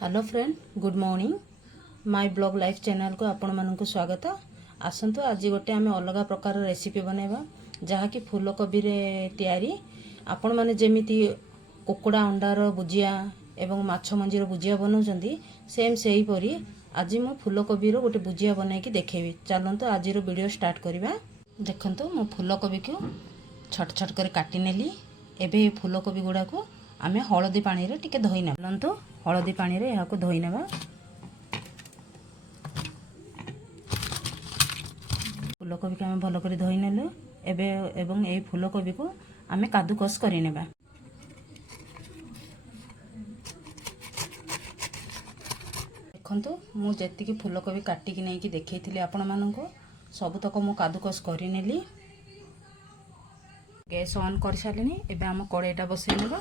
Hello friend, good morning. My blog life channel को आपण मानक स्वागत। आसंतु आज गोटे आम अलग प्रकार रेसिपी बनैबा जहाँकि फूलकोबी रे तैयारी। आपण माने जेमिति कुकुड़ा अंडार भुजिया एवं माछ मंजीर भुजिया बनाउछंती सेम सेही परी आज मो फूलकोबी रो गोटे भुजिया बनाई देखेबी। चलंतु आज वीडियो स्टार्ट करबा। देखंतु मो फूलकोबी को छट छट कर काटी नेली। एबे फूलकोबी गुडा को आमे हळदी पानी रे टिके धोई ना। चलंतु हळदी पानी रे याको धोई नेबा। फूलकोबी के आमे भलो करी धोई नेलु। एबे एवं ए फूलकोबी को आमे कादुकस करि नेबा। देखंतु मु जेतिकी फूलकोबी काटी कि नै कि देखैथिली आपण मानको सब तक मु कादुकस करि नेली। गैस ऑन कर सारिनी। एबे हम कड़ाईटा बसै नेबा।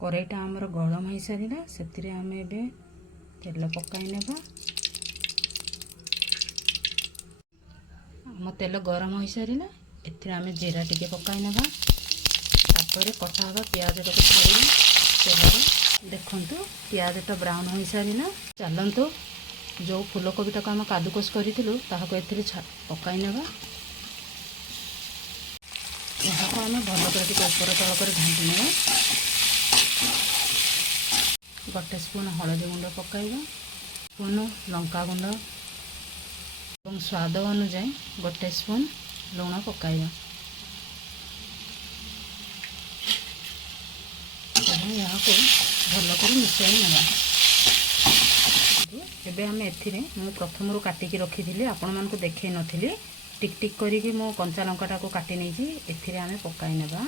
कड़ाईटा हमर गरम हो सारा से आम ए तेल पकाई नेबा। आम तेल गरम हो सारा एथिरे आम जीरा टिके पकाई नेबा। तापर कटा हवा प्याज टाके छाड़ी तेल। देखंतु प्याजटा ब्राउन हो सारा। चलंतु जो फूलकोबीटा को आम कादुकस करूँ ताको एथिरे पकाई नेबा। यहाँ को आम भल कर ऊपर तल कर घाटी नेबा। गोटे स्पून हलदी गुंड पकाइबा, स्पून लंका गुंड और स्वाद अनुसार गोटे स्पून लुण पकाइबा। यहाँ को भल कर मिसाई नेबा। एबे आम एथिरे मु प्रथम काटिकी रखी थी आपण मानक देखै नथिली। टिक टिक करिकी मो कंचा लंकाटा को काटी नेछि एथिरे आम पकाई नेबा।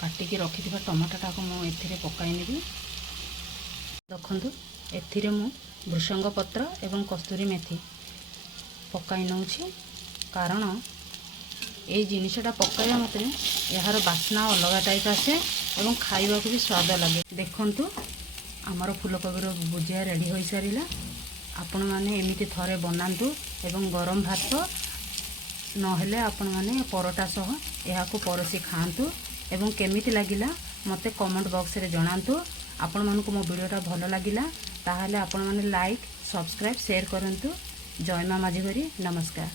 काटिकी रखी थिबा टमाटोटा को मु एथिरे पकाई नेबी। देखंतु एथिरे मु भृषंग पत्र एवं कस्तूरी मेथी पकाई नउछि कारण ए जिनिसटा पकाइबा मतरे यार बास्ना अलग टाइप आसे एवं खाइबा को भी स्वाद लगे। देखंतु आमर फूलकोबीर भुजिया रेडी हो सारा। आपण माने एमिति थरे बनांतु एवं गरम भात नहेले आपण माने परोटा सह एहा को परसी खांतु एवं केमिति लागिला मते कमेंट बॉक्स रे जणांतु। आपण मानकु मो वीडियोटा भलो लागिला ताहाले आपण माने लाइक सब्सक्राइब शेयर करंतु। जय माँ माझी घरी। नमस्कार।